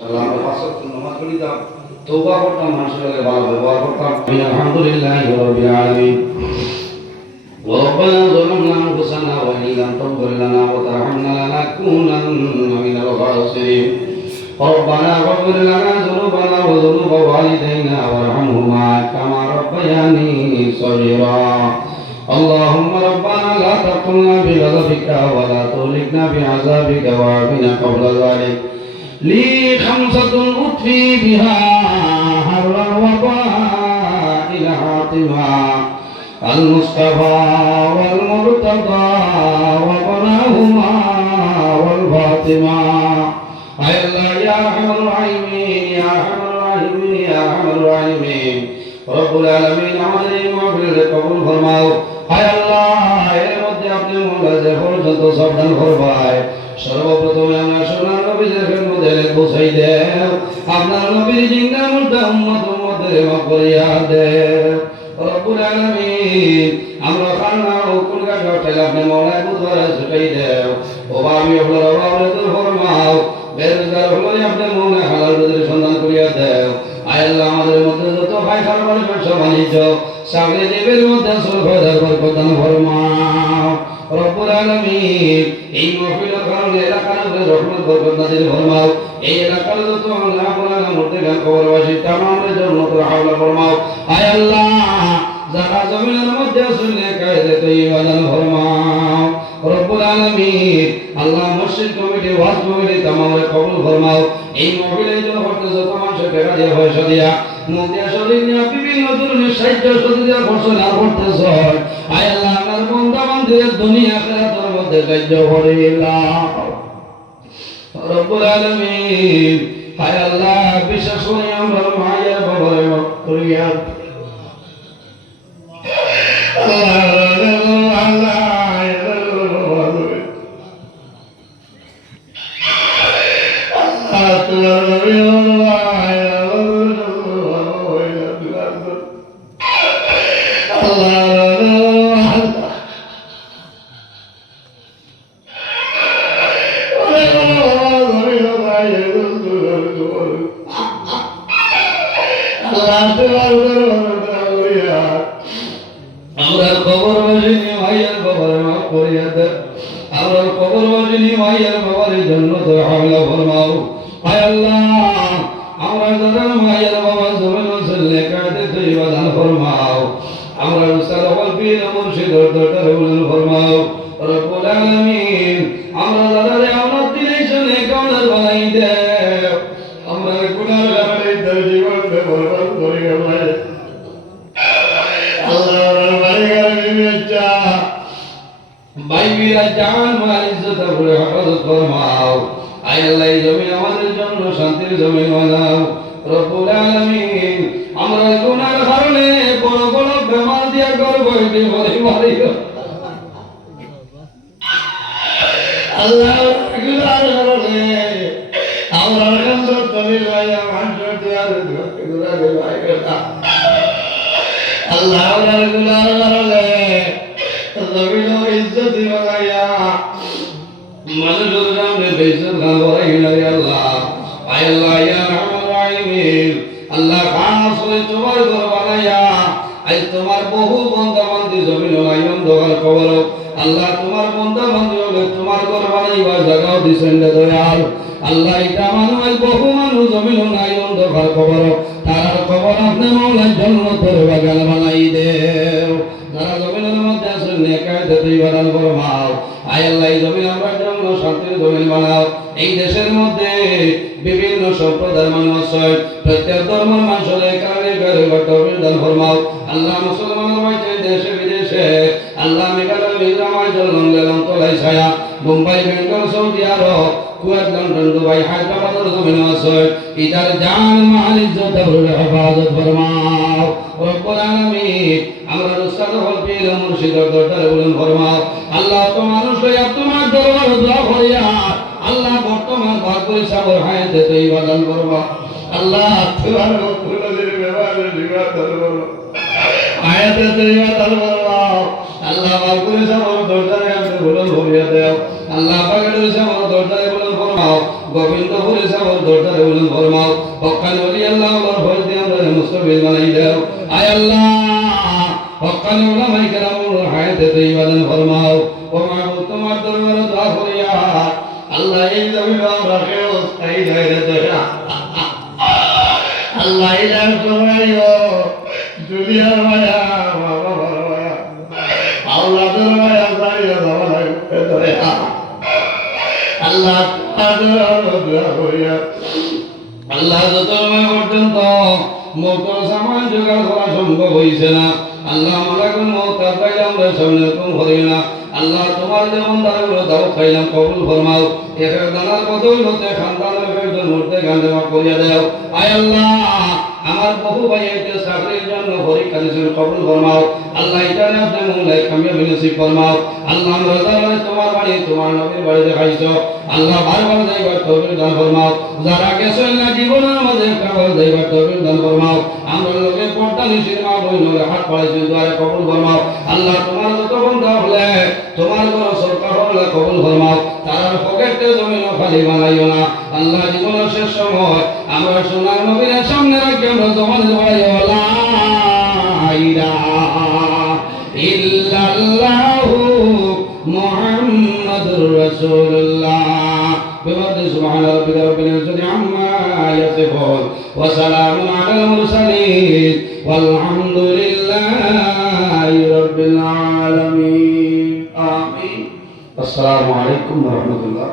আমরা পাঁচ ওয়াক্ত নামাজ পড়িতাম, তওবা করতাম, মানুষের লগে ভালো ব্যবহার করতাম। আলহামদুলিল্লাহি রাব্বিল আলামিন। ربنا ظلمنا أنفسنا وإن لم تغفر لنا وترحمنا لنكونن من الخاسرين. ربنا اغفر لنا ذنوبنا وذنوب والدينا وارحمهما كما ربياني صغيرا. اللهم ربنا لا تقتلنا بغضبك ولا تهلكنا بعذابك وعافنا قبل ذلك. لي خمسة أطفي بها حر الوباء العاطمة المصطفى والمرتضى وبناهما والفاطمة. أي الله يا أرحم الراحمين يا أرحم الراحمين يا أرحم الراحمين رب العالمين আমাদের মাহফিল কবুল ফরমাও। হায় আল্লাহ, এর মধ্যে আপনি মোলাজে পর্যন্ত সাবধান করবাই। সর্বপ্রথমে আমরা সোনার নবীর মধ্যে পৌঁছাই দেও, আপনার নবীর জিন্দা মুর্দা উম্মতের মাফ করিয়া দেও রব্বুল আলামিন। আমরা খানা ও কুলগা জটাইলে আপনি মওলায় বুধবারে ছুটাই দেও। ও আমি আপনার অভাবে দূর ফরমাও, বেরোজগার হলে আপনি মনে হালাল রুজির সন্ধান করিয়া দেও। আয় আল্লাহ, আমাদের মধ্যে যত ভাই কারবার ব্যবসা বাণিজ্য চাকরি জীবের মধ্যে আসল ফায়দার বরকত দান ফরমাও রব্বুল আলামিন। এই মাহফিলের কারণে এলাকার উপরে রহমত বরকত নাযিল ফরমাও। এই এলাকার যত আল্লাহ কোরআন মধ্যে গান কবরবাসী তামামের জন্য তোর হাওলা ফরমাও। আয় আল্লাহ, যারা জমিনের মধ্যে শুনলে কায়দে তৈবা দান ফরমাও রব্বুল আলামিন। আল্লাহ, মসজিদ কমিটি ওয়াজ কমিটি তামামের কবুল ফরমাও। এই মাহফিলের জন্য করতে যত মানুষের টাকা দিয়ে পয়সা দিয়া মুখ দিয়া শরীর নিয়ে বিভিন্ন ধরনের সাহিত্য সদিয়া খরচ না করতেছ। আয় আল্লাহ, আপনার বন্ধা বান্ধবের দুনিয়া আখিরাতের মধ্যে সাহায্য করিলাম রব্বুল আলামিন। হায় আল্লাহ, বিশেষ করে আমরা মায়ের বাবার মাফ করিয়া আমরা কবরবাসী ভাইয়ের বাবার মাফ করিয়া দেব। আমরা কবরবাসী ভাইয়ের বাবার জন্য তো হাওলা ফরমাও। হায় আল্লাহ, আমরা যারা ভাইয়ের বাবা জমিন চললে কাটে তৈবা দান ফরমাও। আমরা সালাওয়াল পীর মুর্শিদ দরবার উলুল ফরমাও রব্বুল আলামিন। আমরা যারা আমরা দিলে শুনে কাউলার বানাই দেও। আমরা গুনাহ করে তার জীবন বরবাদ করিয়া ভাই ভাই মেরা জান মাল ইজ্জত করে হেফাজত ফরমাও। আয় আল্লাহ, এই জমিন আমাদের জন্য শান্তির জমিন বানাও রব্বুল আলামিন। আমরা গুনার কারণে বড় বড় বেমার দিয়া গর্ব হইতে মারি আল্লাহ, গুনার কারণে আমরা কান্দ তলি লাইয়া মানুষ দিয়ার গুনারে ভাই কথা আল্লাহ, আমরা গুনার কারণে জমিন ইজ্জত বানাইয়া মানুষের সামনে বেইজ্জত না করাই লাগে আল্লাহ। আয় আল্লাহ, ইয়া রাহমানুর রাহিম। আল্লাহ, খাস করে তোমার ঘর বানাইয়া আজ তোমার বহু বান্দা বান্দি জমিন আইন দোকান কবর আল্লাহ, তোমার বান্দা বান্দি হলে তোমার ঘর বানাইবার জায়গাও দিছেন দয়াল আল্লাহ। এটা মানুষ বহু মানুষ জমিন আইন দোকান কবর তার কবর আপনি মওলার জান্নাতের বাগান বানাই দেও। যারা জমিনের মধ্যে আছেন নেকায়তে তৈবা দান ফরমাও। আয় আল্লাহ, এই জমিন আমার জন্য শান্তির জমিন বানাও। এই দেশের মধ্যে বিভিন্ন সম্প্রদায়ের মানুষ আছে, প্রত্যেক ধর্মের মানুষের কারণে তৌফিক দান ফরমাও আল্লাহ। মুসলমানের মধ্যে দেশে বিদেশে আল্লাহ, মেঘালয় মিজোরাম জলং তলাই ছায়া Mumbai Bengal Saudi Arab Kuwait London Dubai হায়দ্রাবাদের জমিন আছে, ইদার জান মাল ইজ্জত হেফাজত ফরমাও রব্বুল আলামিন। আমরা উস্তাদ হল পীর মুর্শিদ দরবারে বলুন ফরমাও আল্লাহ। তো মানুষ লইয়া তোমার দরবারে দোয়া করিয়া আল্লাহ, বর্তমান ভাগ করে সাবর হায়াতে তৈবা দান করবা আল্লাহ। তোমার মুকুলের ব্যবহারে জীবন ধরব হায়াতে তৈবা দান করবা আল্লাহ। ভাগ করে সাবর দরবারে আপনি বলুন ভরিয়া দেও আল্লাহ। পাগলের সাবর দরবারে বলুন ফরমাও গোবিন্দপুরে সাবর দরবারে বলুন ফরমাও হক্কানি ওলি আল্লাহ আল্লাহর ভয় দিয়ে আমরা মুস্তাফিজ বানাই দাও আয় আল্লাহ হক্কানি উলামায়ে কেরামের হায়াতে তাইয়্যিবা দান ফরমাও ও মাহবুব তোমার দরবারে দোয়া করিয়া আল্লাহ এই জমিন আমরা কেউ স্থায়ী জায়গা দেয়া আল্লাহ এই জায়গা দুনিয়ার মায়া বাবা মায়া আল্লাহর মায়া জায়গা দেওয়া লাগবে আল্লাহ আল্লাহ যতক্ষণ পর্যন্ত মোটর সামান জোগাড় করা সম্ভব হয়েছে না আল্লাহ মালাকুল মউত তাই আমরা সামনে এরকম করি না আল্লাহ তোমার যেমন দানগুলো দাও খাইলাম কবুল ফরমাও এক দানার বদল হতে খানদানের একজন মূর্তে গান্ধে মাফ করিয়া দাও আয় আল্লাহ আমার বহু ভাই এতে চাকরির জন্য পরীক্ষা দিয়েছেন কবুল ফরমাও আল্লাহ এটা আপনি মূল্যায় কামিয়াবি নসিব ফরমাও আল্লাহ আমরা তোমার বাড়ি তোমার নবীর বাড়ি দেখাইছো আল্লাহ বারবার যাইবার তৌফিক দান ফরমাও যারা গেছেন না জীবনে আমাদের কাবল যাইবার তৌফিক দান ফরমাও আমরা লোকে পর্দা নিশির মা বই নরে হাত পাড়াইছেন দুয়ারে কবুল ফরমাও আল্লাহ তোমার যত বন্ধা হলে তোমার বড় সরকার হলে কবুল ফরমাও তার পকেটে জমিন খালি বানাইও না আল্লাহ জীবনের শেষ সময় আমরা সোনার নবীর সামনে রাখি আমরা জমানে বাড়ি লা ইলাহা ইল্লাল্লাহু মুহাম্মাদুর রাসূলুল্লাহ بفضل سبحان ربك رب العزة عما يصفون وسلام على المرسلين والحمد لله رب العالمين آمين السلام عليكم ورحمة الله